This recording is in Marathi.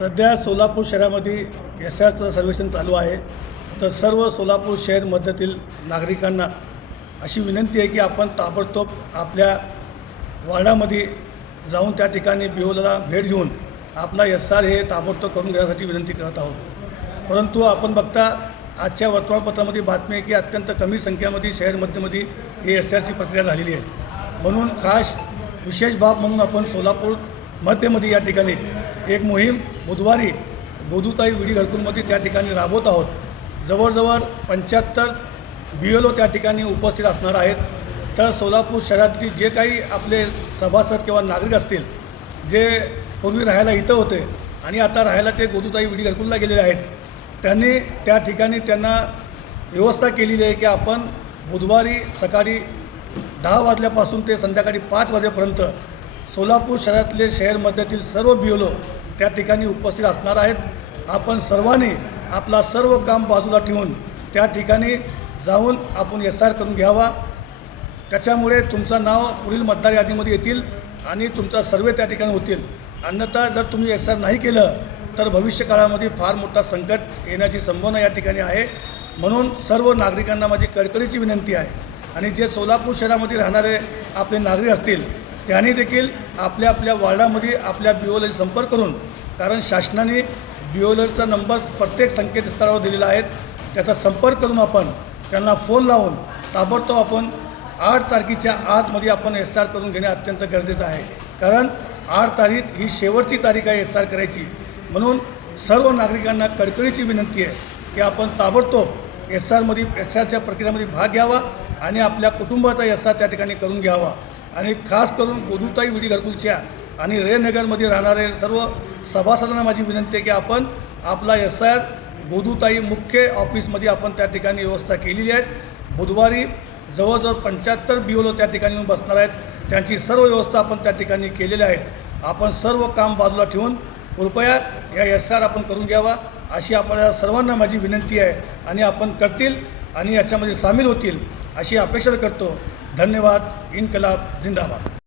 सध्या सोलापूर शहरामध्ये एसआरचं सर्वेक्षण चालू आहे. तर सर्व सोलापूर शहर मध्यातील नागरिकांना अशी विनंती आहे की आपण ताबडतोब आपल्या वार्डामध्ये जाऊन त्या ठिकाणी बीओला भेट घेऊन आपला एसआर हे ताबडतोब करून घेण्यासाठी विनंती करत आहोत. परंतु आपण बघता आजच्या वर्तमानपत्रामध्ये बातमी आहे की अत्यंत कमी संख्येमध्ये शहर मध्यमध्ये ही एसआरची प्रक्रिया झालेली आहे. म्हणून खास विशेष बाब म्हणून आपण सोलापूर मध्यमध्ये या ठिकाणी एक मोहीम बुधवारी गोदूताई विडी घरकुलमध्ये त्या ठिकाणी राबवत आहोत. जवळजवळ 75 BLO त्या ठिकाणी उपस्थित असणार आहेत. तर सोलापूर शहरातली जे काही आपले सभासद किंवा नागरिक असतील जे पूर्वी राहायला इथं होते आणि आता राहायला ते गोदूताई विडी घरकुलला गेलेले आहेत, त्यांनी त्या ठिकाणी त्यांना व्यवस्था केलेली आहे की आपण बुधवारी सकाळी 10 वाजल्यापासून ते संध्याकाळी 5 वाजेपर्यंत सोलापूर शहरातले शहर मध्यातील सर्व BLO त्या ठिकाणी उपस्थित असणार आहेत. आपण सर्वांनी आपला सर्व काम बाजूला ठेवून त्या ठिकाणी जाऊन आपण एसआर करून घ्यावा. त्याच्यामुळे तुमचं नाव पुढील मतदार यादीमध्ये येतील आणि तुमचा सर्वे त्या ठिकाणी होतील. अन्यथा जर तुम्ही एसआर नाही केलं तर भविष्यकाळामध्ये फार मोठा संकट येण्याची संभावना या ठिकाणी आहे. म्हणून सर्व नागरिकांना माझी कळकळीची विनंती आहे आणि जे सोलापूर शहरामध्ये राहणारे आपले नागरिक असतील त्यांनी देखील आपल्या आपल्या वार्डामध्ये आपल्या BLOशी संपर्क करून, कारण शासनाने BLOचा नंबर प्रत्येक संकेतस्थळावर दिलेला आहे, त्याचा संपर्क करून आपण त्यांना फोन लावून ताबडतोब आपण 8 तारखेच्या आतमध्ये आपण एसआर करून घेणे अत्यंत गरजेचं आहे. कारण 8 तारीख ही शेवटची तारीख आहे एसआर करायची. म्हणून सर्व नागरिकांना कळकळीची विनंती आहे की आपण ताबडतोब एसआरच्या प्रक्रियेमध्ये भाग घ्यावा आणि आपल्या कुटुंबाचा एसआर त्या ठिकाणी करून घ्यावा. आणि खास करून गोदूताई विडी घरकुलच्या आणि रेनगरमध्ये राहणारे सर्व सभासदांना माझी विनंती आहे की आपण आपला एसआर गोदूताई मुख्य ऑफिसमध्ये आपण त्या ठिकाणी व्यवस्था केलेली आहे. बुधवारी जवळजवळ 75 BLO त्या ठिकाणी येऊन बसणार आहेत. त्यांची सर्व व्यवस्था आपण त्या ठिकाणी केलेल्या आहेत. आपण सर्व काम बाजूला ठेवून कृपया या एसआर आपण करून घ्यावा अशी आपल्याला सर्वांना माझी विनंती आहे आणि आपण करतील आणि याच्यामध्ये सामील होतील अशी अपेक्षा करतो. धन्यवाद. इन्कलाब जिंदाबाद.